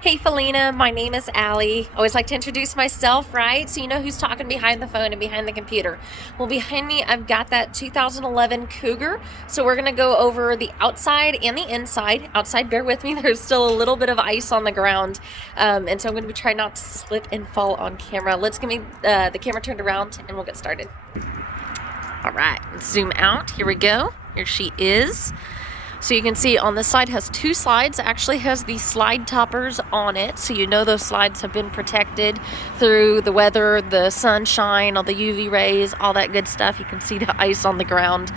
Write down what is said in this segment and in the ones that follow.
Hey Faleena, my name is Allie. I always like to introduce myself, right? So you know who's talking behind the phone and behind the computer. Well, behind me, I've got that 2011 Cougar. So we're gonna go over the outside and the inside. Outside, bear with me, there's still a little bit of ice on the ground. And so I'm gonna be trying not to slip and fall on camera. Let's get me the camera turned around and we'll get started. All right, let's zoom out. Here we go. Here she is. So you can see on this side has two slides. It actually has the slide toppers on it. So you know those slides have been protected through the weather, the sunshine, all the UV rays, all that good stuff. You can see the ice on the ground.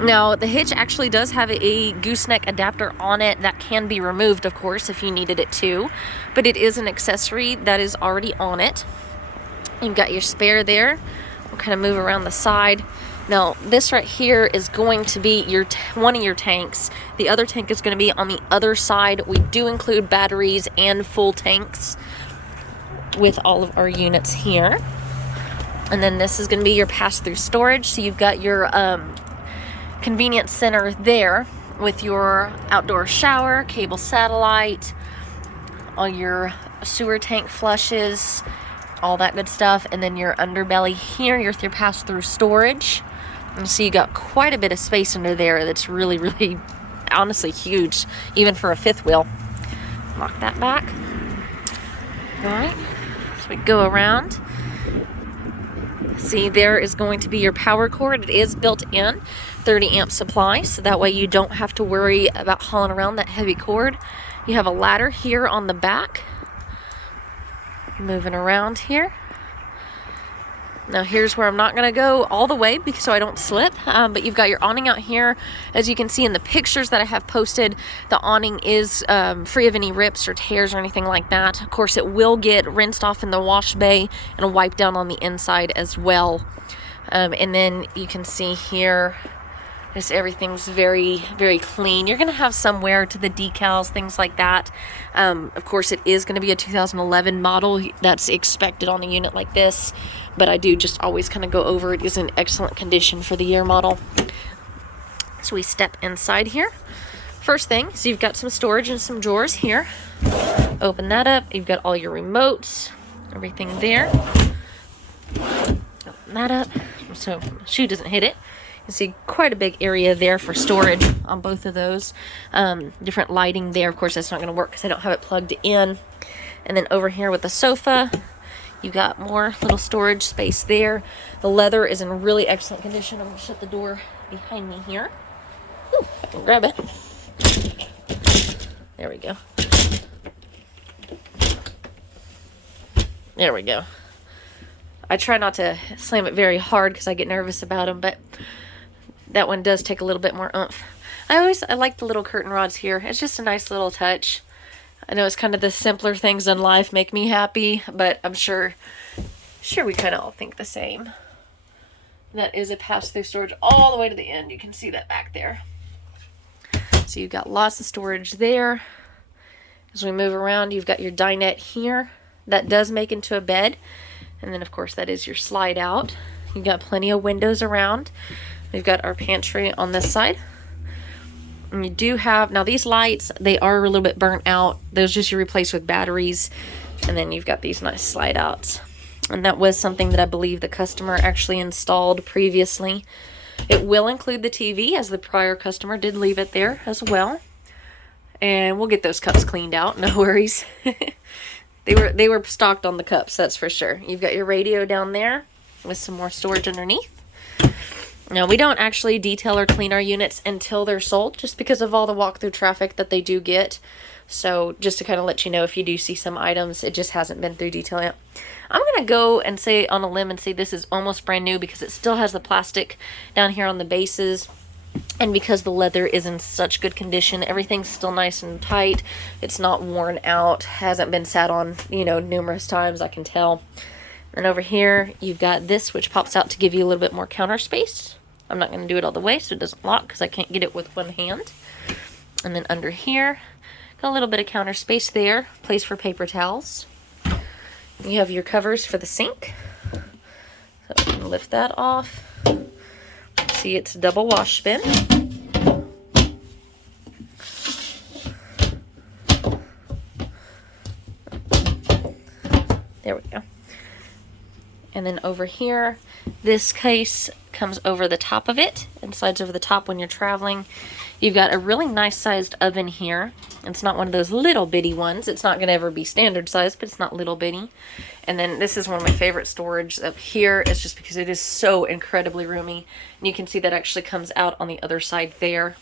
Now the hitch actually does have a gooseneck adapter on it that can be removed, of course, if you needed it to. But it is an accessory that is already on it. You've got your spare there. We'll kind of move around the side. Now, this right here is going to be one of your tanks. The other tank is going to be on the other side. We do include batteries and full tanks with all of our units here. And then this is going to be your pass-through storage. So you've got your convenience center there with your outdoor shower, cable satellite, all your sewer tank flushes, all that good stuff. And then your underbelly here, your pass-through storage. And so you got quite a bit of space under there that's really, really, honestly huge, even for a fifth wheel. Lock that back. All right, so we go around. See, there is going to be your power cord. It is built in, 30 amp supply, so that way you don't have to worry about hauling around that heavy cord. You have a ladder here on the back. Moving around here. Now here's where I'm not going to go all the way so I don't slip, but you've got your awning out here. As you can see in the pictures that I have posted, the awning is free of any rips or tears or anything like that. Of course, it will get rinsed off in the wash bay and wiped down on the inside as well. And then you can see here, just everything's very, very clean. You're going to have some wear to the decals, things like that. Of course, it is going to be a 2011 model that's expected on a unit like this, but I do just always kind of go over it is in excellent condition for the year model. So we step inside here. First thing, so you've got some storage and some drawers here. Open that up. You've got all your remotes, everything there. Open that up so my shoe doesn't hit it. You see quite a big area there for storage on both of those. Different lighting there. Of course, that's not going to work because I don't have it plugged in. And then over here with the sofa, you've got more little storage space there. The leather is in really excellent condition. I'm going to shut the door behind me here. Ooh, I can grab it. There we go. There we go. I try not to slam it very hard because I get nervous about them, but that one does take a little bit more oomph. I like the little curtain rods here. It's just a nice little touch. I know it's kind of the simpler things in life make me happy, but I'm sure we kind of all think the same. And that is a pass-through storage all the way to the end. You can see that back there. So you've got lots of storage there. As we move around, you've got your dinette here. That does make into a bed. And then, of course, that is your slide out. You've got plenty of windows around. We've got our pantry on this side. And you do have, now these lights, they are a little bit burnt out. Those just you replace with batteries. And then you've got these nice slide outs. And that was something that I believe the customer actually installed previously. It will include the TV, as the prior customer did leave it there as well. And we'll get those cups cleaned out, no worries. They were stocked on the cups, that's for sure. You've got your radio down there with some more storage underneath. Now, we don't actually detail or clean our units until they're sold, just because of all the walkthrough traffic that they do get. So just to kind of let you know, if you do see some items, it just hasn't been through detail yet. I'm going to go and say on a limb and say this is almost brand new because it still has the plastic down here on the bases. And because the leather is in such good condition, everything's still nice and tight. It's not worn out, hasn't been sat on, numerous times, I can tell. And over here, you've got this, which pops out to give you a little bit more counter space. I'm not going to do it all the way so it doesn't lock because I can't get it with one hand. And then under here, got a little bit of counter space there. Place for paper towels. You have your covers for the sink. So we can lift that off. See, it's a double wash bin. There we go. And then over here, this case comes over the top of it and slides over the top when you're traveling. You've got a really nice sized oven here. It's not one of those little bitty ones. It's not going to ever be standard size, but it's not little bitty. And then this is one of my favorite storage up here. It's just because it is so incredibly roomy. And you can see that actually comes out on the other side there.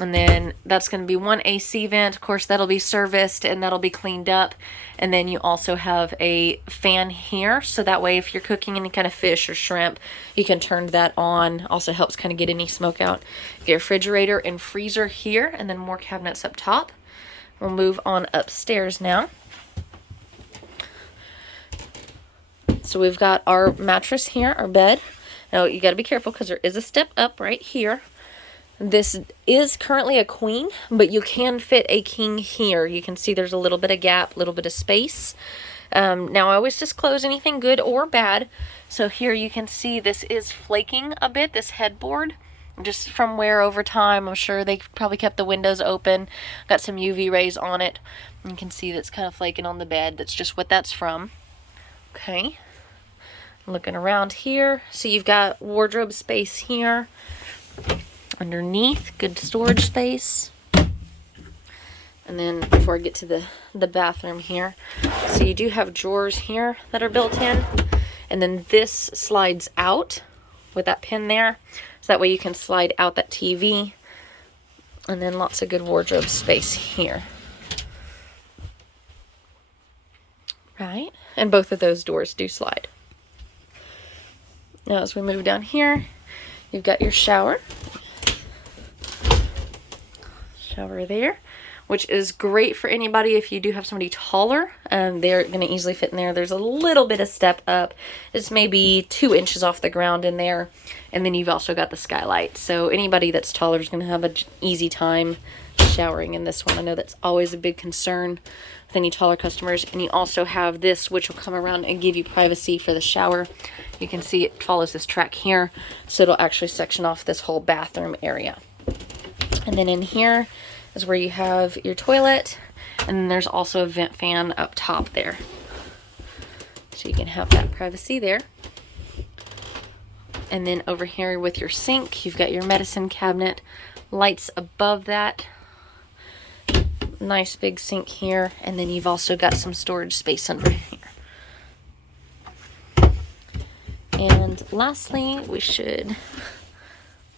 And then that's going to be one AC vent. Of course, that'll be serviced and that'll be cleaned up. And then you also have a fan here. So that way, if you're cooking any kind of fish or shrimp, you can turn that on. Also helps kind of get any smoke out. Get your refrigerator and freezer here, and then more cabinets up top. We'll move on upstairs now. So we've got our mattress here, our bed. Now you got to be careful because there is a step up right here. This is currently a queen, but you can fit a king here. You can see there's a little bit of gap, a little bit of space. Now I always disclose anything good or bad. So here you can see this is flaking a bit, this headboard. Just from wear over time. I'm sure they probably kept the windows open. Got some UV rays on it. You can see that's kind of flaking on the bed. That's just what that's from. Okay. Looking around here. So you've got wardrobe space here. Underneath, good storage space. And then before I get to the bathroom here, so you do have drawers here that are built in, and then this slides out with that pin there, so that way you can slide out that TV, and then lots of good wardrobe space here. Right, and both of those doors do slide. Now as we move down here, you've got your shower there, which is great for anybody if you do have somebody taller. They're going to easily fit in there. There's a little bit of step up. It's maybe 2 inches off the ground in there. And then you've also got the skylight. So anybody that's taller is going to have an easy time showering in this one. I know that's always a big concern with any taller customers. And you also have this, which will come around and give you privacy for the shower. You can see it follows this track here, so it'll actually section off this whole bathroom area. And then in here is where you have your toilet, and then there's also a vent fan up top there. So you can have that privacy there. And then over here with your sink, you've got your medicine cabinet, lights above that. Nice big sink here, and then you've also got some storage space under here. And lastly, we should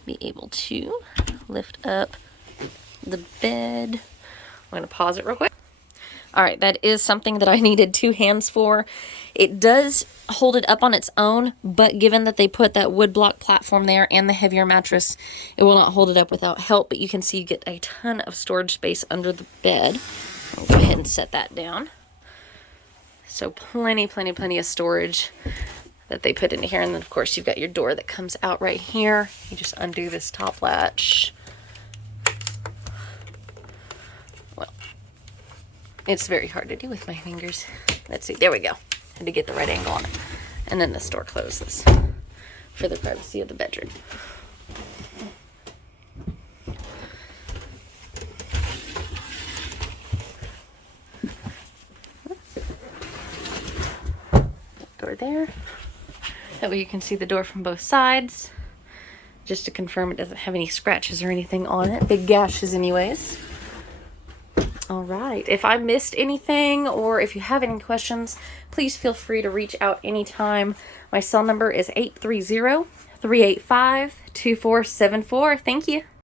be able to lift up the bed. I'm going to pause it real quick. All right, that is something that I needed 2 hands for. It does hold it up on its own, but given that they put that wood block platform there and the heavier mattress, it will not hold it up without help. But you can see you get a ton of storage space under the bed. I'll go ahead and set that down. So plenty of storage that they put into here. And then of course you've got your door that comes out right here. You just undo this top latch. Well, it's very hard to do with my fingers. Let's see, there we go. Had to get the right angle on it. And then this door closes for the privacy of the bedroom. Door there. That way you can see the door from both sides. Just to confirm it doesn't have any scratches or anything on it. Big gashes anyways. All right. If I missed anything or if you have any questions, please feel free to reach out anytime. My cell number is 830-385-2474. Thank you.